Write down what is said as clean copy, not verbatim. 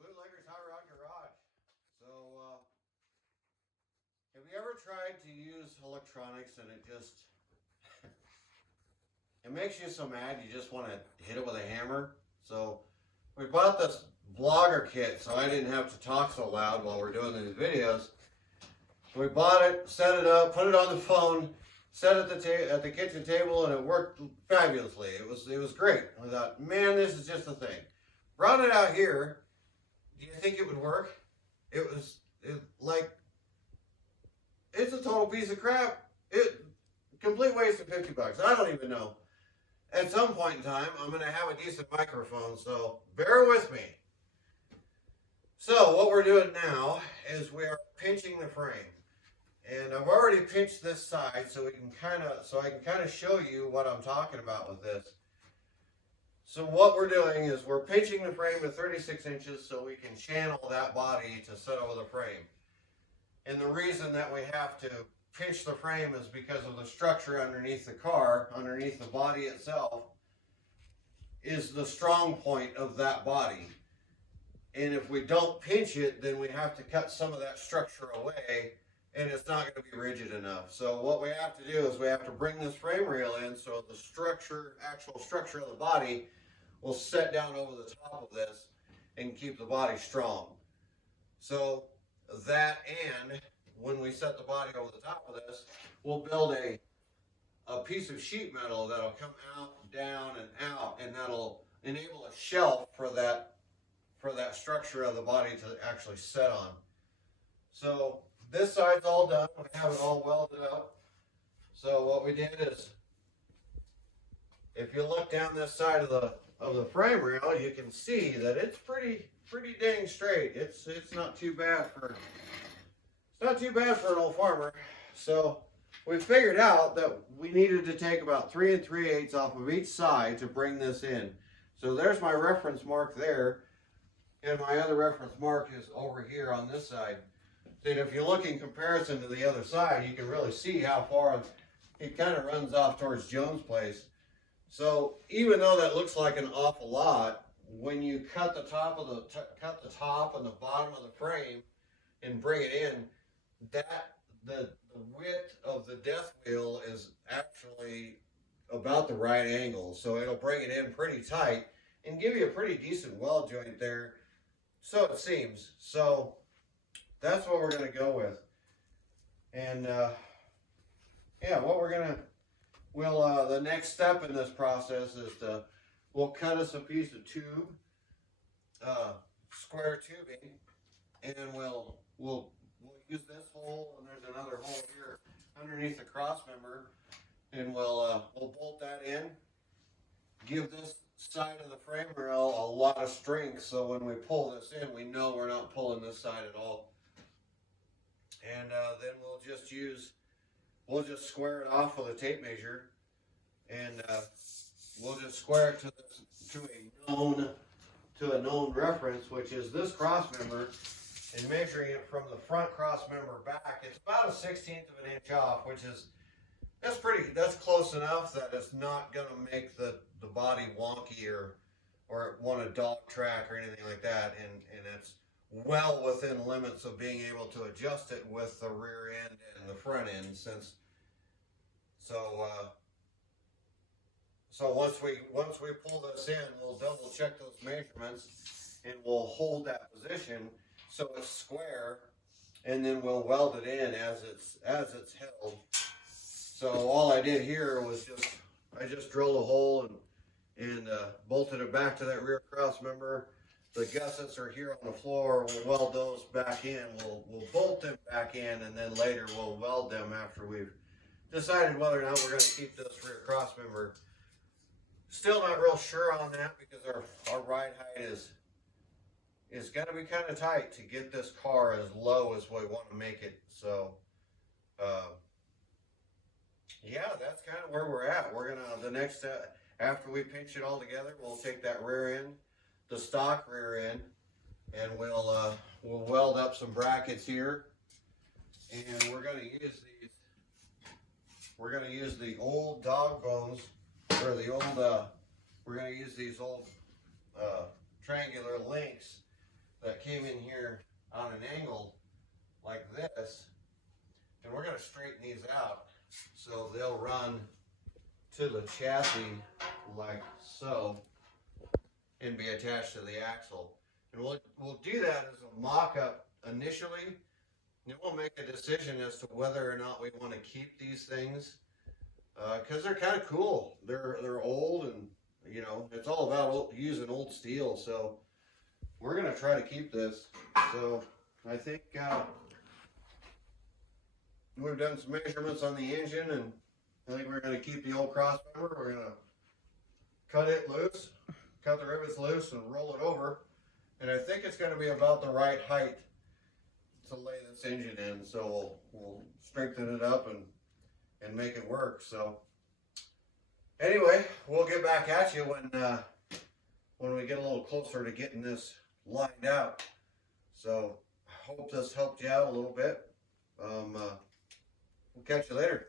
Bootlegger's Hot Rod Garage. So, have you ever tried to use electronics and it just it makes you so mad you just want to hit it with a hammer? So, we bought this vlogger kit so I didn't have to talk so loud while we're doing these videos. We bought it, set it up, put it on the phone, set it at the kitchen table, and it worked fabulously. It was great. I thought, man, this is just the thing. Brought it out here. Do you think it would work? It's a total piece of crap. Complete waste of $50. I don't even know. At some point in time, I'm going to have a decent microphone, so bear with me. So what we're doing now is we are pinching the frame. And I've already pinched this side so I can kind of show you what I'm talking about with this. So what we're doing is we're pinching the frame to 36 inches so we can channel that body to sit over the frame. And the reason that we have to pinch the frame is because of the structure underneath the car, underneath the body itself, is the strong point of that body. And if we don't pinch it, then we have to cut some of that structure away, and it's not going to be rigid enough. So what we have to do is we have to bring this frame rail in so the actual structure of the body will set down over the top of this and keep the body strong. So that, and when we set the body over the top of this, we'll build a piece of sheet metal that'll come out, down, and out, and that'll enable a shelf for that structure of the body to actually set on. So this side's all done. We have it all welded up. So what we did is, if you look down this side of the frame rail, you can see that it's pretty dang straight. It's not too bad for an old farmer. So we figured out that we needed to take about 3 3/8 off of each side to bring this in. So there's my reference mark there, and my other reference mark is over here on this side. So if you look in comparison to the other side, you can really see how far it kind of runs off towards Jones' place. So even though that looks like an awful lot, when you cut the top and the bottom of the frame and bring it in, the width of the death wheel is actually about the right angle. So it'll bring it in pretty tight and give you a pretty decent weld joint there. So it seems. So that's what we're going to go with. And yeah, the next step in this process is we'll cut us a piece of tube, square tubing, and we'll use this hole, and there's another hole here underneath the cross member, and we'll bolt that in. Give this side of the frame rail a lot of strength, so when we pull this in, we know we're not pulling this side at all. And then we'll just square it off with a tape measure, and we'll just square it to a known reference, which is this cross member, and measuring it from the front cross member back, it's about a 1/16 of an inch off, which is that's close enough that it's not going to make the body wonky or want to dog track or anything like that, and it's well within limits of being able to adjust it with the rear end and the front end. So once we pull this in, we'll double check those measurements, and we'll hold that position so it's square, and then we'll weld it in as it's held. So all I did here was I just drilled a hole and bolted it back to that rear cross member. The gussets are here on the floor. We'll weld those back in. We'll bolt them back in, and then later we'll weld them after we've decided whether or not we're going to keep this rear cross member. Still not real sure on that because our ride height is going to be kind of tight to get this car as low as we want to make it. So yeah, that's kind of where we're at. We're gonna after we pinch it all together, we'll take that rear end, the stock rear end, and we'll weld up some brackets here, and we're gonna use these. We're gonna use the old dog bones, or the old. We're gonna use these old triangular links that came in here on an angle like this, and we're going to straighten these out so they'll run to the chassis like so and be attached to the axle. And we'll do that as a mock-up initially, and we'll make a decision as to whether or not we want to keep these things, because they're kind of cool. They're old, and you know, it's all about using old steel. So we're gonna try to keep this. So I think we've done some measurements on the engine, and I think we're gonna keep the old cross member. We're gonna cut it loose, cut the rivets loose, and roll it over. And I think it's gonna be about the right height to lay this engine in. So we'll strengthen it up and make it work. So anyway, we'll get back at you when we get a little closer to getting this lined out. So I hope this helped you out a little bit. We'll catch you later.